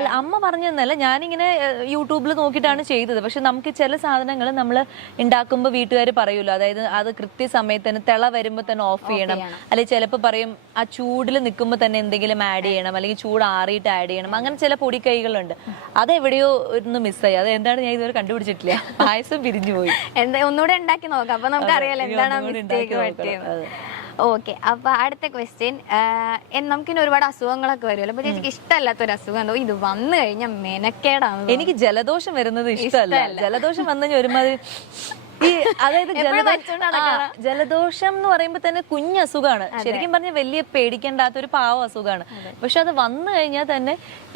അമ്മ പറഞ്ഞതല്ല, ഞാനിങ്ങനെ യൂട്യൂബിൽ നോക്കിയിട്ടാണ് ചെയ്തത്. പക്ഷെ നമുക്ക് ചില സാധനങ്ങൾ നമ്മൾ ഉണ്ടാക്കുമ്പോൾ വീട്ടുകാർ പറയുമല്ലോ, അതായത് അത് കൃത്യസമയത്ത് തന്നെ തിള വരുമ്പോൾ തന്നെ ഓഫ് ചെയ്യണം, അല്ലെങ്കിൽ ചിലപ്പോൾ പറയും ആ ചൂടിൽ നിൽക്കുമ്പോൾ തന്നെ എന്തെങ്കിലും ആഡ് ചെയ്യണം, അല്ലെങ്കിൽ ചൂട് ആറിയിട്ട് ആഡ് ചെയ്യണം. അങ്ങനെ ചില പൊടിക്കൈകളുണ്ട്. അതെവിടെയോ ഒന്ന് മിസ്സായി. അത് എന്താണ് ഞാൻ ഇതുവരെ കണ്ടുപിടിച്ചിട്ടില്ല. പായസം പിരിഞ്ഞു പോയി. ഒന്നുകൂടെ ഉണ്ടാക്കി നോക്കാം, അപ്പൊ നമുക്ക് അറിയാലോ എന്താണ് മിസ്റ്റേക്ക് പറ്റിയത്. ഓക്കെ, അപ്പൊ അടുത്ത ക്വസ്റ്റ്യൻ, നമുക്കിനി ഒരുപാട് അസുഖങ്ങളൊക്കെ വരുമല്ലോ. അപ്പൊ ചേച്ചിക്ക് ഇഷ്ടമല്ലാത്തൊരു അസുഖം ഉണ്ടോ? ഇത് വന്നു കഴിഞ്ഞാൽ മെനക്കേടാണ്. എനിക്ക് ജലദോഷം വരുന്നത് ഇഷ്ടമല്ല. ജലദോഷം വന്നു കഴിഞ്ഞാൽ ഒരുമാതിരി അതായത് ജലദോഷം എന്ന് പറയുമ്പോ തന്നെ കുഞ്ഞ് അസുഖമാണ്. ശരിക്കും പറഞ്ഞാൽ വലിയ പേടിക്കേണ്ടാത്ത ഒരു പാവ അസുഖമാണ്. പക്ഷെ അത് വന്നു കഴിഞ്ഞാൽ തന്നെ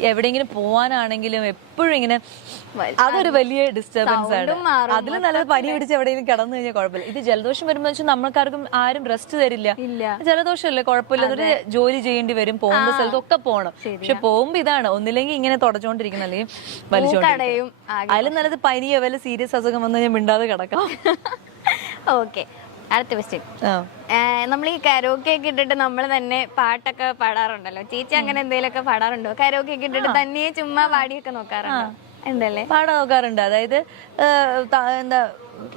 എവിടെയെങ്കിലും പോവാനാണെങ്കിലും എപ്പോഴും ഇങ്ങനെ അതൊരു വലിയ ഡിസ്റ്റർബൻസ് ആണ്. അതിൽ നല്ലത് പനി പിടിച്ച് എവിടെയെങ്കിലും കിടന്നു കഴിഞ്ഞാൽ കുഴപ്പമില്ല. ഇത് ജലദോഷം വരുമ്പോ വെച്ചാൽ നമ്മൾക്കാർക്കും ആരും റെസ്റ്റ് തരില്ല. ജലദോഷമല്ലേ, കുഴപ്പമില്ല, എന്നൊരു ജോലി ചെയ്യേണ്ടി വരും, പോകുന്ന സ്ഥലത്തൊക്കെ പോകണം. പക്ഷെ പോകുമ്പോ ഇതാണ്, ഒന്നില്ലെങ്കിൽ ഇങ്ങനെ തുടച്ചോണ്ടിരിക്കുന്ന, അല്ലെങ്കിൽ വലിച്ചോണ്ടിരിക്കും. അതിലും നല്ലത് പനിയോ വല്ല സീരിയസ് അസുഖം വന്നു കഴിഞ്ഞാൽ മിണ്ടാതെ കിടക്കാം. ഓക്കെ, അടുത്ത ക്വസ്റ്റ്യൻ. നമ്മൾ ഈ കരോക്കെ ഒക്കെ ഇട്ടിട്ട് നമ്മൾ തന്നെ പാട്ടൊക്കെ പാടാറുണ്ടല്ലോ. ചേച്ചി അങ്ങനെ എന്തെങ്കിലുമൊക്കെ പാടാറുണ്ടോ? കരോക്കെ ഒക്കെ ഇട്ടിട്ട് തന്നെ ചുമ്മാ പാടിയൊക്കെ നോക്കാറുണ്ടോ? എന്തല്ലേ പാടാൻ നോക്കാറുണ്ട്. അതായത് എന്താ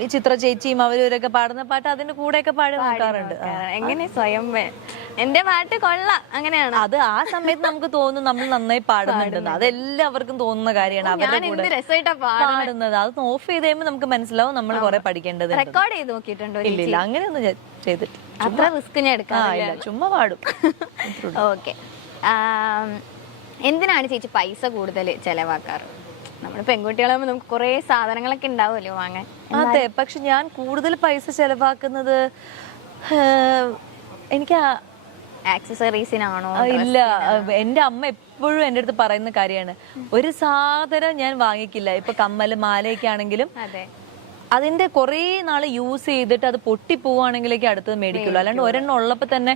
ഈ ചിത്ര ചേച്ചിയും അവരൊക്കെ പാടുന്ന പാട്ട് അതിന്റെ കൂടെയൊക്കെ പാടി നോക്കാറുണ്ട്. എങ്ങനെ സ്വയം എന്റെ പാട്ട് കൊള്ളാം അങ്ങനെയാണ്? അത് ആ സമയത്ത് നമുക്ക് തോന്നും നമ്മൾ നന്നായി പാടുന്നുണ്ടെന്ന്. അതെല്ലാവർക്കും തോന്നുന്ന കാര്യമാണ്. അവരുടെ കൂടെ പാടുന്നത് അത് ഓഫ് ചെയ്ത് കഴിയുമ്പോൾ നമുക്ക് മനസ്സിലാവും നമ്മൾ കുറെ പഠിക്കേണ്ടത്. റെക്കോർഡ് ചെയ്ത് നോക്കിയിട്ടുണ്ടോ? ഇല്ല, അങ്ങനെയൊന്നും ചെയ്തിട്ട് അത്ര റിസ്ക് ഞാൻ എടുക്കാറില്ല, ചുമ്മാ പാടും. ഓക്കെ, എന്തിനാണ് ചേച്ചി പൈസ കൂടുതൽ ചെലവാക്കാറ്? നമ്മള് പെൺകുട്ടികളാകുമ്പോ നമുക്ക് കുറെ സാധനങ്ങളൊക്കെ ഉണ്ടാവുമല്ലോ വാങ്ങാൻ. അതെ, പക്ഷെ ഞാൻ കൂടുതൽ പൈസ ചെലവാക്കുന്നത് എനിക്ക് ആക്സസറീസിനാണോ? ഇല്ല, എന്റെ അമ്മ എപ്പോഴും എന്റെ അടുത്ത് പറയുന്ന കാര്യമാണ്, ഒരു സാധനം ഞാൻ വാങ്ങിക്കില്ല. ഇപ്പൊ കമ്മല് മാലയൊക്കെ ആണെങ്കിലും അതിന്റെ കുറെ നാള് യൂസ് ചെയ്തിട്ട് അത് പൊട്ടിപ്പോവാണെങ്കിലേക്ക് അടുത്തത് മേടിക്കുള്ളൂ. അല്ലാണ്ട് ഒരെണ്ണം ഉള്ളപ്പോ തന്നെ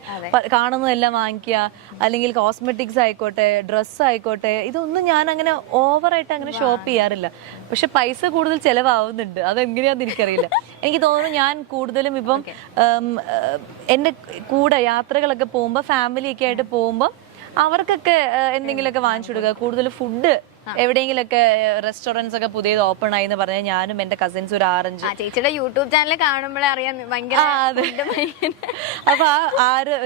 കാണുന്നതെല്ലാം വാങ്ങിക്കുക, അല്ലെങ്കിൽ കോസ്മെറ്റിക്സ് ആയിക്കോട്ടെ, ഡ്രസ്സ് ആയിക്കോട്ടെ, ഇതൊന്നും ഞാൻ അങ്ങനെ ഓവറായിട്ട് അങ്ങനെ ഷോപ്പ് ചെയ്യാറില്ല. പക്ഷെ പൈസ കൂടുതൽ ചെലവാകുന്നുണ്ട്. അതെങ്ങനെയാന്ന് എനിക്കറിയില്ല. എനിക്ക് തോന്നുന്നു ഞാൻ കൂടുതലും ഇപ്പം എന്റെ കൂടെ യാത്രകളൊക്കെ പോകുമ്പോ, ഫാമിലി ഒക്കെ ആയിട്ട് പോകുമ്പോ അവർക്കൊക്കെ എന്തെങ്കിലുമൊക്കെ വാങ്ങിച്ചു കൊടുക്കുക. കൂടുതൽ ഫുഡ് എവിടെയെങ്കിലൊക്കെ റെസ്റ്റോറൻറ്റ്സ് ഒക്കെ പുതിയത് ഓപ്പൺ ആയി എന്ന് പറഞ്ഞാൽ ഞാനും എന്റെ കസിൻസ് ഒരു 6-5 ചേച്ചിയുടെ യൂട്യൂബ് ചാനൽ കാണുമ്പോഴേ അറിയാം ഭയങ്കര. അപ്പൊ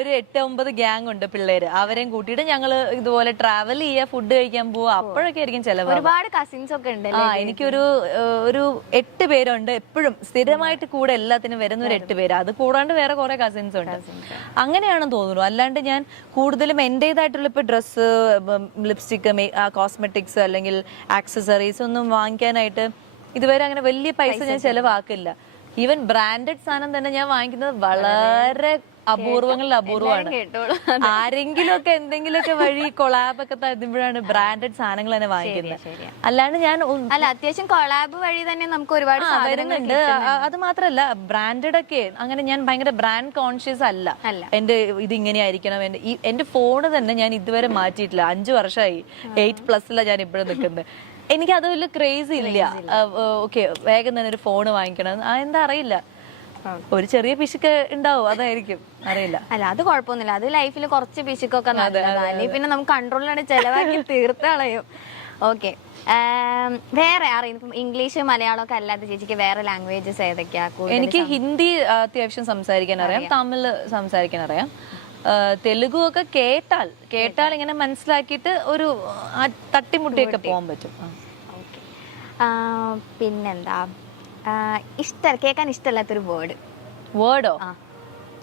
ഒരു 8-9 ഗ്യാങ് ഉണ്ട് പിള്ളേര്. അവരെയും കൂട്ടിയിട്ട് ഞങ്ങള് ഇതുപോലെ ട്രാവൽ ചെയ്യുക, ഫുഡ് കഴിക്കാൻ പോവുക. അപ്പോഴൊക്കെ ആയിരിക്കും ചെലവ്. ഒരുപാട് കസിൻസ് ഒക്കെ ഉണ്ട്. എനിക്കൊരു 8 പേരുണ്ട് എപ്പോഴും സ്ഥിരമായിട്ട് കൂടെ എല്ലാത്തിനും വരുന്ന ഒരു 8 പേര്. അത് കൂടാണ്ട് വേറെ കുറെ കസിൻസ് ഉണ്ട്. അങ്ങനെയാണെന്ന് തോന്നുന്നു. അല്ലാണ്ട് ഞാൻ കൂടുതലും എന്റേതായിട്ടുള്ള ഇപ്പൊ ഡ്രസ്സ്, ലിപ്സ്റ്റിക്, കോസ്മെറ്റിക്സ് അല്ലെങ്കിൽ ആക്സസറീസ് ഒന്നും വാങ്ങിക്കാനായിട്ട് ഇതുവരെ അങ്ങനെ വലിയ പൈസ ഞാൻ ചെലവാക്കില്ല. ഈവൻ ബ്രാൻഡഡ് സാധനം തന്നെ ഞാൻ വാങ്ങിക്കുന്നത് വളരെ അപൂർവങ്ങളിൽ അപൂർവമാണ്. ആരെങ്കിലും ഒക്കെ എന്തെങ്കിലുമൊക്കെ വഴി കൊളാബ് ഒക്കെ തരുമ്പോഴാണ് ബ്രാൻഡഡ് സാധനങ്ങൾ തന്നെ വാങ്ങിക്കുന്നത്. അല്ലാണ്ട് ഞാൻ അത്യാവശ്യം കൊളാബ് വഴി തന്നെ നമുക്ക് ഒരുപാട് വരുന്നുണ്ട്. അത് മാത്രല്ല, ബ്രാൻഡഡ് ഒക്കെ അങ്ങനെ ഞാൻ ഭയങ്കര ബ്രാൻഡ് കോൺഷ്യസ് അല്ല. എന്റെ ഇത് ഇങ്ങനെയായിരിക്കണം. എന്റെ ഫോണ് തന്നെ ഞാൻ ഇതുവരെ മാറ്റിയിട്ടില്ല. 5 വർഷമായി. 8+ ഞാൻ ഇപ്പോഴും നിൽക്കുന്നത്. എനിക്ക് അത് വലിയ ക്രേസ് ഇല്ല. ഓക്കെ, വേഗം തന്നെ ഒരു ഫോണ് വാങ്ങിക്കണം, എന്താ അറിയില്ല, ഒരു ചെറിയ പിശുക്ക് ഉണ്ടാവും, അതായിരിക്കും, അറിയില്ല. അല്ല, അത് കുഴപ്പമൊന്നുമില്ല. അത് ലൈഫിൽ കുറച്ച് പിശുക്കൊക്കെ നല്ലതാണ്. അല്ലെങ്കിൽ പിന്നെ നമുക്ക് കൺട്രോളിലാണ് ചെലവാക്കി തീർത്തളയും. ഓക്കെ, വേറെ അറിയുന്നു ഇംഗ്ലീഷ് മലയാളം ഒക്കെ അല്ലാതെ ചേച്ചിക്ക് വേറെ ലാംഗ്വേജസ് ഏതൊക്കെയാ? എനിക്ക് ഹിന്ദി അത്യാവശ്യം സംസാരിക്കാൻ അറിയാം, തമിഴ് സംസാരിക്കാൻ അറിയാം, തെലുഗു ഒക്കെ കേട്ടാൽ ഇങ്ങനെ മനസ്സിലാക്കിയിട്ട് ഒരു തട്ടിമുട്ടിയൊക്കെ പോകാൻ പറ്റും. പിന്നെന്താ കേൾക്കാൻ ഇഷ്ടമല്ലാത്തൊരു വേർഡോ?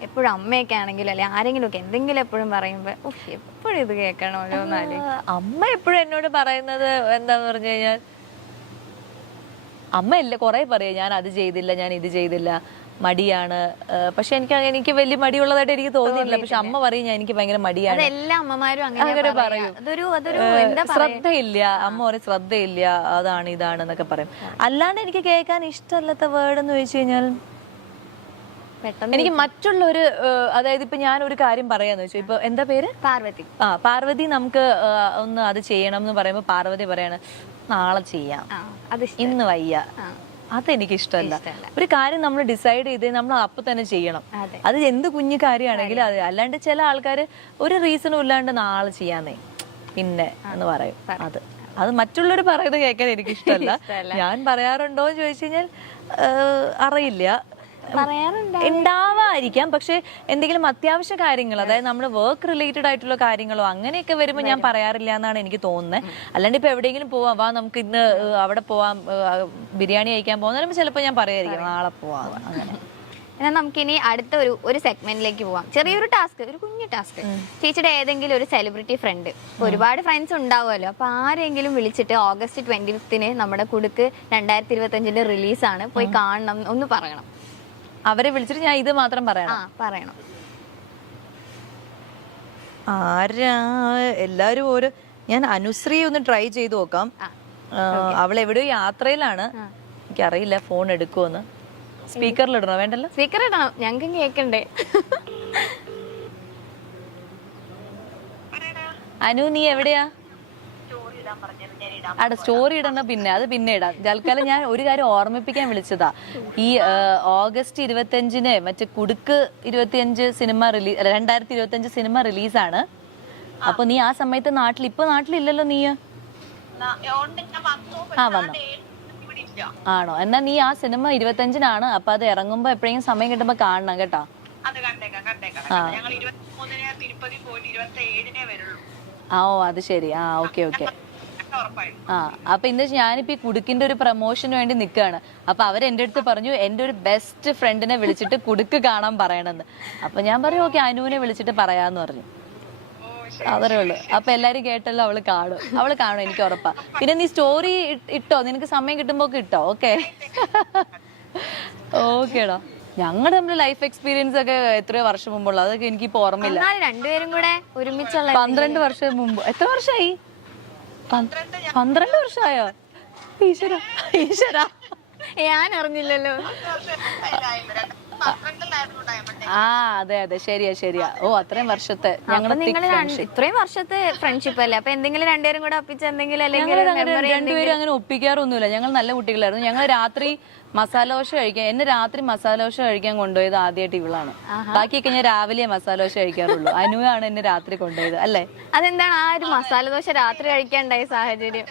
എപ്പോഴും അമ്മയൊക്കെ ആണെങ്കിലും അല്ലെ ആരെങ്കിലും ഒക്കെ എന്തെങ്കിലും എപ്പോഴും പറയുമ്പോ എപ്പോഴും ഇത് കേൾക്കണമല്ലോ എന്നാല്. അമ്മ എപ്പോഴും എന്നോട് പറയുന്നത് എന്താന്ന് പറഞ്ഞു കഴിഞ്ഞാൽ, അമ്മ കൊറേ പറയും ഞാൻ അത് ചെയ്തില്ല, ഞാൻ ഇത് ചെയ്തില്ല, മടിയാണ്. പക്ഷെ എനിക്ക് വലിയ മടിയുള്ളതായിട്ട് എനിക്ക് തോന്നിയില്ല. പക്ഷെ അമ്മ പറയും എനിക്ക് ഭയങ്കര മടിയാണ്. എല്ലാ അമ്മമാരും അങ്ങനെ പറയും. ശ്രദ്ധയില്ല, അമ്മ പറയും ശ്രദ്ധയില്ല, അതാണ് ഇതാണ് എന്നൊക്കെ പറയും. അല്ലാണ്ട് എനിക്ക് കേൾക്കാൻ ഇഷ്ടമല്ലാത്ത വേർഡ് എന്ന് ചോദിച്ചു കഴിഞ്ഞാൽ, എനിക്ക് മറ്റുള്ളൊരു, അതായത് ഇപ്പൊ ഞാൻ ഒരു കാര്യം പറയാന്ന് വെച്ചു, ഇപ്പൊ എന്താ പേര്? പാർവതി. പാർവതി, നമുക്ക് ഒന്ന് അത് ചെയ്യണം എന്ന് പറയുമ്പോ പാർവതി പറയാണ് നാളെ ചെയ്യാം, ഇന്ന് വയ്യ. അതെനിക്ക് ഇഷ്ടമല്ല. ഒരു കാര്യം നമ്മൾ ഡിസൈഡ് ചെയ്ത് നമ്മൾ അപ്പൊ തന്നെ ചെയ്യണം. അത് എന്ത് കുഞ്ഞു കാര്യമാണെങ്കിലും അത്. അല്ലാണ്ട് ചില ആൾക്കാർ ഒരു റീസണും ഇല്ലാണ്ട് നാളെ ചെയ്യാന്നേ പിന്നെ എന്ന് പറയും. അത് അത് മറ്റുള്ളവർ പറയുന്നത് കേൾക്കാൻ എനിക്ക് ഇഷ്ടമല്ല. ഞാൻ പറയാറുണ്ടോ എന്ന് ചോദിച്ചു കഴിഞ്ഞാൽ അറിയില്ല, ഉണ്ടാവായിരിക്കാം. പക്ഷെ എന്തെങ്കിലും അത്യാവശ്യ കാര്യങ്ങൾ, അതായത് നമ്മുടെ വർക്ക് റിലേറ്റഡ് ആയിട്ടുള്ള കാര്യങ്ങളോ അങ്ങനെയൊക്കെ വരുമ്പോൾ ഞാൻ പറയാറില്ല എന്നാണ് എനിക്ക് തോന്നുന്നത്. അല്ലാണ്ട് ഇപ്പൊ എവിടെയെങ്കിലും പോവാം, വാ നമുക്ക് ഇന്ന് അവിടെ പോവാം, ബിരിയാണി കഴിക്കാൻ പോകുന്ന ചിലപ്പോൾ ഞാൻ പറയായിരിക്കും നാളെ പോവാം അങ്ങനെ. എന്നാൽ നമുക്കിനി അടുത്ത ഒരു സെഗ്മെന്റിലേക്ക് പോവാം. ചെറിയൊരു ടാസ്ക്, ഒരു കുഞ്ഞു ടാസ്ക്. ചേച്ചിയുടെ ഏതെങ്കിലും ഒരു സെലിബ്രിറ്റി ഫ്രണ്ട്, ഒരുപാട് ഫ്രണ്ട്സ് ഉണ്ടാവുമല്ലോ, അപ്പൊ ആരെങ്കിലും വിളിച്ചിട്ട് August 25 നമ്മുടെ കുടുക്ക് 2025 റിലീസാണ്, പോയി കാണണം ഒന്ന് പറയണം. അവരെ വിളിച്ചിട്ട് ഞാൻ ഇത് മാത്രം പറയണം. ആരാ? എല്ലാരും ഓരോ, ഞാൻ അനുശ്രീ ഒന്ന് ട്രൈ ചെയ്ത് നോക്കാം. അവൾ എവിടെയോ യാത്രയിലാണ്, എനിക്കറിയില്ല ഫോൺ എടുക്കുമെന്ന്. സ്പീക്കറിൽ ഇടണോ? വേണ്ടല്ലോ, സ്പീക്കർ ഇടണം, ഞങ്ങൾക്ക് കേക്കണ്ടേ. അനു നീ എവിടെയാ? അവിടെ സ്റ്റോറി ഇടണ അത് പിന്നെ ഇടാം. തൽക്കാലം ഞാൻ ഒരു കാര്യം ഓർമ്മിപ്പിക്കാൻ വിളിച്ചതാ. ഈ August 25 മറ്റേ കുടുക്ക് 25 സിനിമ 2025 സിനിമ റിലീസാണ്. അപ്പൊ നീ ആ സമയത്ത് ഇപ്പൊ നാട്ടിലില്ലല്ലോ നീ? വന്നു. ആണോ? എന്നാ നീ ആ സിനിമ 25 അപ്പൊ അത് ഇറങ്ങുമ്പോ എപ്പോഴെങ്കിലും സമയം കിട്ടുമ്പോ കാണണം കേട്ടോ. ഓ അത് ശരി. ഓക്കെ. അപ്പൊ ഇന്ന് ഞാനിപ്പോ ഈ കുടുക്കിന്റെ ഒരു പ്രൊമോഷന് വേണ്ടി നിൽക്കുകയാണ്. അപ്പൊ അവരെന്റെ അടുത്ത് പറഞ്ഞു എന്റെ ഒരു ബെസ്റ്റ് ഫ്രണ്ടിനെ വിളിച്ചിട്ട് കുടുക്ക് കാണാൻ പറയണമെന്ന്. അപ്പൊ ഞാൻ പറഞ്ഞു ഓക്കെ, അനുവിനെ വിളിച്ചിട്ട് പറയാന്ന് പറഞ്ഞു. അതേ ഉള്ളു. അപ്പൊ എല്ലാരും കേട്ടല്ലോ, അവള് കാണും എനിക്ക് ഉറപ്പാ. പിന്നെ നീ സ്റ്റോറി ഇട്ടോ, നിനക്ക് സമയം കിട്ടുമ്പോ ഇട്ടോ. ഓക്കെ ഓക്കേടാ. ഞങ്ങളുടെ നമ്മുടെ ലൈഫ് എക്സ്പീരിയൻസ് ഒക്കെ എത്രയോ വർഷം മുമ്പുള്ള, അതൊക്കെ എനിക്കിപ്പോ ഓർമ്മയില്ല. രണ്ടുപേരും കൂടെ ഒരുമിച്ചുള്ള 12 വർഷം മുമ്പ്. എത്ര വർഷമായി? 12 വർഷമായോ? ഈശ്വര ഞാൻ അറിഞ്ഞില്ലല്ലോ. അതെ ശരിയാ. ഓ അത്രയും വർഷത്തെ ഇത്രയും വർഷത്തെ ഫ്രണ്ട്ഷിപ്പ് അല്ലേ? അപ്പൊ എന്തെങ്കിലും രണ്ടുപേരും കൂടെ ഒപ്പിച്ച എന്തെങ്കിലും, അല്ലെങ്കിൽ രണ്ടുപേരും അങ്ങനെ ഒപ്പിക്കാറൊന്നുമില്ല. ഞങ്ങൾ നല്ല കുട്ടികളായിരുന്നു. ഞങ്ങൾ രാത്രി മസാല ദോശ കഴിക്കാൻ, എന്നെ രാത്രി മസാല ദോശ കഴിക്കാൻ കൊണ്ടുപോയത് ആദ്യമായിട്ട് ഇവളാണ്. ബാക്കിയൊക്കെ ഞാൻ രാവിലെ മസാല ദോശ കഴിക്കാറുള്ളൂ. അനുവാണ് എന്നെ രാത്രി കൊണ്ടുപോയത്. അല്ലേ? അതെന്താണ് ആ ഒരു മസാല ദോശ രാത്രി കഴിക്കാണ്ടായ സാഹചര്യം?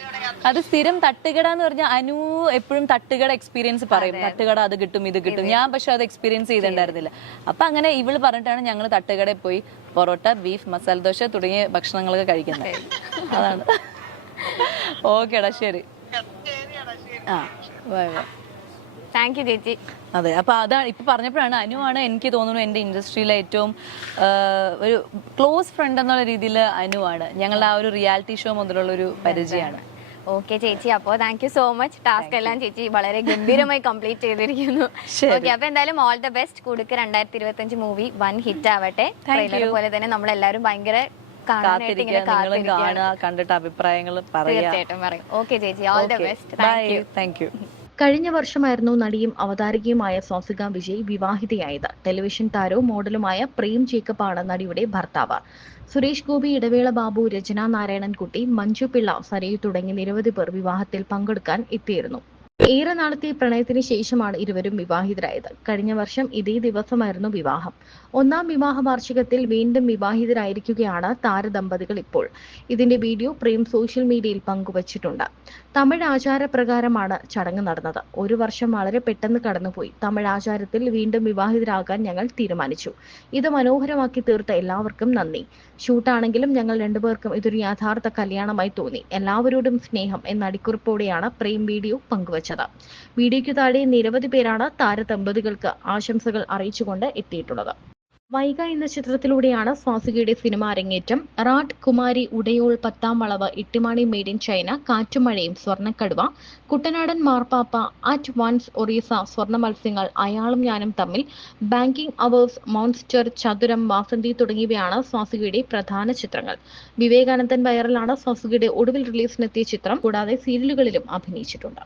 അത് സ്ഥിരം തട്ടുകട എന്ന് പറഞ്ഞാൽ അനു എപ്പോഴും തട്ടുകട എക്സ്പീരിയൻസ് പറയും. തട്ടുകട അത് കിട്ടും ഇത് കിട്ടും. ഞാൻ പക്ഷെ അത് എക്സ്പീരിയൻസ് ചെയ്തിട്ടുണ്ടായിരുന്നില്ല. അപ്പൊ അങ്ങനെ ഇവള് പറഞ്ഞിട്ടാണ് ഞങ്ങൾ തട്ടുകടയിൽ പോയി പൊറോട്ട, ബീഫ്, മസാല ദോശ തുടങ്ങിയ ഭക്ഷണങ്ങളൊക്കെ കഴിക്കുന്നത്. അതാണ്. ഓക്കേടാ, ശരി. ബൈ. താങ്ക് യു ചേച്ചി. അതെ, അപ്പൊ അതാണ് ഇപ്പൊ പറഞ്ഞപ്പോഴാണ് അനുവാണ് എനിക്ക് തോന്നുന്നു എന്റെ ഇൻഡസ്ട്രിയിലെ ഏറ്റവും ഒരു ക്ലോസ് ഫ്രണ്ട് എന്നുള്ള രീതിയിൽ അനുവാണ്. ഞങ്ങളുടെ ആ ഒരു റിയാലിറ്റി ഷോ മുതലുള്ള ഒരു പരിചയമാണ്. ഓക്കെ ചേച്ചി, അപ്പോ thank you so much. Task എല്ലാം ചേച്ചി വളരെ ഗംഭീരമായി കംപ്ലീറ്റ് ചെയ്തിരിക്കുന്നു. ഓക്കെ, അപ്പൊ എന്തായാലും ഓൾ ദ ബെസ്റ്റ്. കുടുക്ക് 2025 മൂവി വൻ ഹിറ്റ് ആവട്ടെ. പോലെ തന്നെ നമ്മളെല്ലാരും ഭയങ്കര കണ്ടിട്ട് അഭിപ്രായങ്ങൾ തീർച്ചയായിട്ടും പറയും. ഓക്കെ ചേച്ചി, all the best. Thank you. കഴിഞ്ഞ വർഷമായിരുന്നു നടിയും അവതാരകയുമായ സ്വാസിക വിജയ് വിവാഹിതയായത്. ടെലിവിഷൻ താരവും മോഡലുമായ പ്രേം ജേക്കബാണ് നടിയുടെ ഭർത്താവ്. സുരേഷ് ഗോപി, ഇടവേള ബാബു, രചന നാരായണൻകുട്ടി, മഞ്ജു പിള്ള, സരയു തുടങ്ങി നിരവധി പേർ വിവാഹത്തിൽ പങ്കെടുക്കാൻ എത്തിയിരുന്നു. ഏറെ നാളത്തെ പ്രണയത്തിന് ശേഷമാണ് ഇരുവരും വിവാഹിതരായത്. കഴിഞ്ഞ വർഷം ഇതേ ദിവസമായിരുന്നു വിവാഹം. 1ാം വിവാഹ വാർഷികത്തിൽ വീണ്ടും വിവാഹിതരായിരിക്കുകയാണ് താരദമ്പതികൾ ഇപ്പോൾ. ഇതിന്റെ വീഡിയോ പ്രേം സോഷ്യൽ മീഡിയയിൽ പങ്കുവച്ചിട്ടുണ്ട്. തമിഴ് ആചാരപ്രകാരമാണ് ചടങ്ങ് നടന്നത്. 1 വർഷം വളരെ പെട്ടെന്ന് കടന്നുപോയി. തമിഴ് ആചാരത്തിൽ വീണ്ടും വിവാഹിതരാകാൻ ഞങ്ങൾ തീരുമാനിച്ചു. ഇത് മനോഹരമാക്കി തീർത്ത എല്ലാവർക്കും നന്ദി. ഷൂട്ടാണെങ്കിലും ഞങ്ങൾ രണ്ടുപേർക്കും ഇതൊരു യഥാർത്ഥ കല്യാണമായി തോന്നി. എല്ലാവരോടും സ്നേഹം എന്ന അടിക്കുറിപ്പോടെയാണ് പ്രേം വീഡിയോ പങ്കുവച്ചത്. വീഡിയോയ്ക്ക് താഴെ നിരവധി പേരാണ് താരദമ്പതികൾക്ക് ആശംസകൾ അറിയിച്ചുകൊണ്ട് എത്തിയിട്ടുള്ളത്. വൈഗ എന്ന ചിത്രത്തിലൂടെയാണ് സ്വാസികയുടെ സിനിമ അരങ്ങേറ്റം. റാട്ട്, കുമാരി, ഉടയോൾ, 10ാം വളവ്, ഇട്ടിമാണി, മെയ്ഡ് ഇൻ ചൈന, കാറ്റുമഴയും, സ്വർണ്ണക്കടുവ, കുട്ടനാടൻ മാർപ്പാപ്പ, അറ്റ് വൺസ്, ഒറീസ, സ്വർണ്ണ മത്സ്യങ്ങൾ, അയാളും ഞാനും തമ്മിൽ, ബാങ്കിംഗ് അവേഴ്സ്, മോൺസ്റ്റർ, ചതുരം, വാസന്തി തുടങ്ങിയവയാണ് സ്വാസികയുടെ പ്രധാന ചിത്രങ്ങൾ. വിവേകാനന്ദൻ വൈറലാണ് സ്വാസികയുടെ ഒടുവിൽ റിലീസിനെത്തിയ ചിത്രം. കൂടാതെ സീരിയലുകളിലും അഭിനയിച്ചിട്ടുണ്ട്.